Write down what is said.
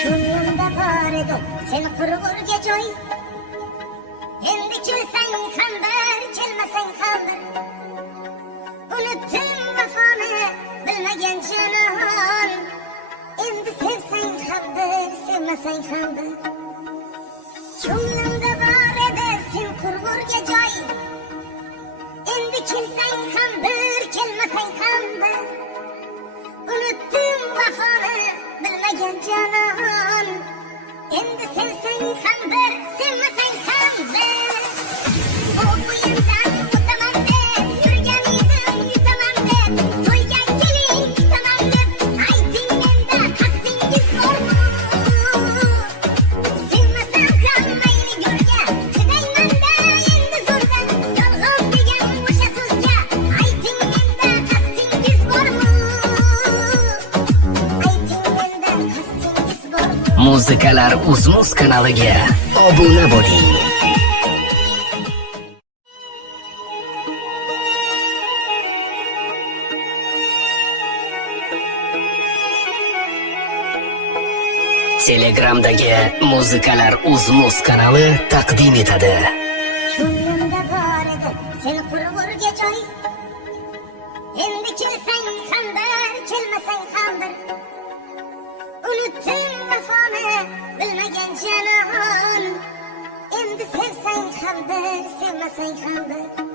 Ko'nglimda bor edi sen qurg'urga joy. Endi kelsang ham bir, kelmasang ham bir. Unutdim vafoni bilmagan jonon. Endi sevsang ham bir, sevmasang ham bir. Ko'nglimda bor edi sen qurg'urga joy. Endi kelsang ham bir, kelmasang ham bir. Unutdim vafoni bilmagan jonon. Endi sevsang ham bir, sevmasang ham bir. O bu yerdan o'taman deb yurgan edim, yutaman deb. To'yga keling, kutaman deb ayting, menda qasdingiz bormi? Sevmasam ham mayli go'rga, chidayman-da endi zo'rda. Yolg'on degan o'sha so'zga ayting, menda qasdingiz bormi? Ayting, menda qasdingiz bormi? Muzikalar Uzmuz kanaliga obuna bo'ling. Telegramdagi Muzikalar Uzmuz kanali taqdim etadi. Ko'nglimda bor edi sen qurg'urga joy. Endi kelsang ham bir, kelmasang ham bir. Unutdim vafoni bilmagan jonon. Endi sevsang ham bir, sevmasang ham bir.